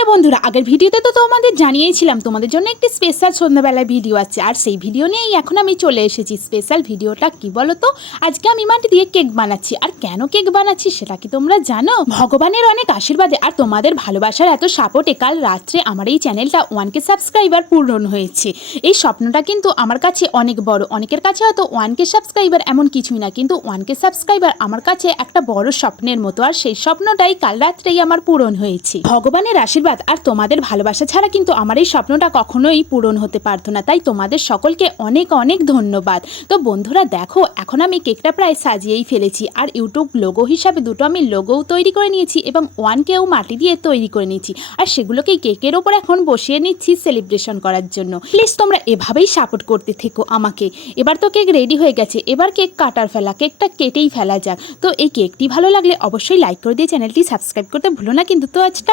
Hello বন্ধুরা, আগের ভিডিওতে তো তোমাদের জানিয়েছিলাম তোমাদের জন্য একটি স্পেশাল সন্ধ্যাবেলায় ভিডিও আছে। আর সেই ভিডিও নিয়েই এখন আমি চলে এসেছি। স্পেশাল ভিডিওটা কি বলো তো? আজকে আমি মাটি দিয়ে কেক বানাচ্ছি। আর কেন কেক বানাচ্ছি সেটা কি তোমরা জানো? ভগবানের অনেক আশীর্বাদে আর তোমাদের ভালোবাসার এত সাপোর্টে কাল রাত্রে আমার এই চ্যানেলটা 1K সাবস্ক্রাইবার পূরণ হয়েছে। এই স্বপ্নটা কিন্তু আমার কাছে অনেক বড়। অনেকের কাছে হয়তো 1K সাবস্ক্রাইবার এমন কিছুই না, কিন্তু 1K সাবস্ক্রাইবার আমার কাছে একটা বড় স্বপ্নের মতো। আর সেই স্বপ্নটাই কাল রাত্রেই আমার পূরণ হয়েছে। ভগবানের আশীর্বাদ আর তোমাদের ভালোবাসা ছাড়া কিন্তু আমার এই স্বপ্নটা কখনোই পূরণ হতে পারতো না। তাই তোমাদের সকলকে অনেক অনেক ধন্যবাদ। তো বন্ধুরা দেখো, এখন আমি কেকটা প্রায় সাজিয়েই ফেলেছি। আর ইউটিউব লোগো হিসাবে দুটো আমি লোগোও তৈরি করে নিয়েছি এবং 1Kও মাটি দিয়ে তৈরি করে নিয়েছি। আর সেগুলোকেই কেকের ওপর এখন বসিয়ে নিচ্ছি সেলিব্রেশন করার জন্য। প্লিজ তোমরা এভাবেই সাপোর্ট করতে থেকো আমাকে। এবার তো কেক রেডি হয়ে গেছে, এবার কেক কাটার ফেলা। কেকটা কেটেই ফেলা যাক। তো এই কেকটি ভালো লাগলে অবশ্যই লাইক করে দিয়ে চ্যানেলটি সাবস্ক্রাইব করতে ভুলো না কিন্তু। তো আজটা